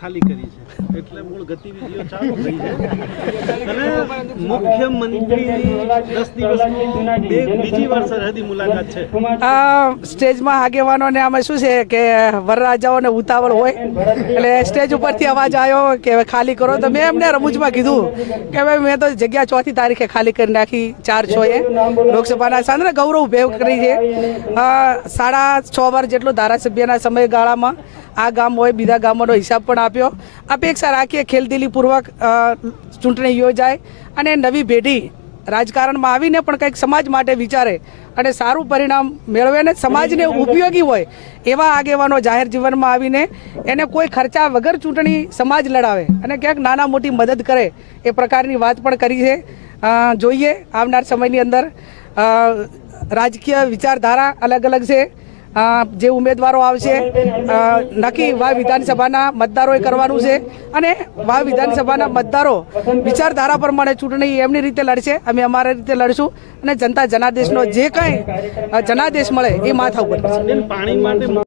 ખાલી કરી છે. એટલે મૂળ ગતિવિધિઓ ચાલુ થઈ છે. અને મુખ્યમંત્રીની દસ દિવસની બીજી વાર સરહદી મુલાકાત છે. આ સ્ટેજમાં આગેવાનોને આમાં શું છે કે વરરાજાઓને ઉતાવળ હોય, એટલે સ્ટેજ ઉપરથી અવાજ આવ્યો કે હવે ખાલી કરો. તો મેં એમને રમૂજમાં કીધું કે ભાઈ મેં તો જગ્યા ચોથી તારીખે ખાલી કરી નાખી, ચાર છ એ. લોકસભાના સાંજે ગૌરવ ભેવ કરી છે. સાડા છ વાર જેટલો ધારાસભ્યના સમયગાળામાં આ ગામ હોય, બીજા ગામોનો હિસાબ પણ આપ્યો. અપેક્ષા રાખીએ ખેલદિલીપૂર્વક ચૂંટણી યોજાય અને નવી પેઢી રાજકારણમાં આવીને પણ કંઈક સમાજ માટે વિચારે અને સારું પરિણામ મેળવે ને સમાજને ઉપયોગી હોય એવા આગેવાનો જાહેર જીવનમાં આવીને એને કોઈ ખર્ચા વગર ચૂંટણી સમાજ લડાવે અને ક્યાંક નાના મોટી મદદ કરે એ પ્રકારની વાત પણ કરી છે. જોઈએ આવનાર સમયની અંદર રાજકીય વિચારધારા અલગ અલગ છે. જે ઉમેદવારો આવશે નક્કી વાવ વિધાનસભાના મતદારોએ કરવાનું છે. અને વાવ વિધાનસભાના મતદારો વિચારધારા પ્રમાણે ચૂંટણી એમની રીતે લડશે, અમે અમારા રીતે લડશું અને જનતા જનાદેશનો જે કંઈ જનાદેશ મળે એ માથા ઉપર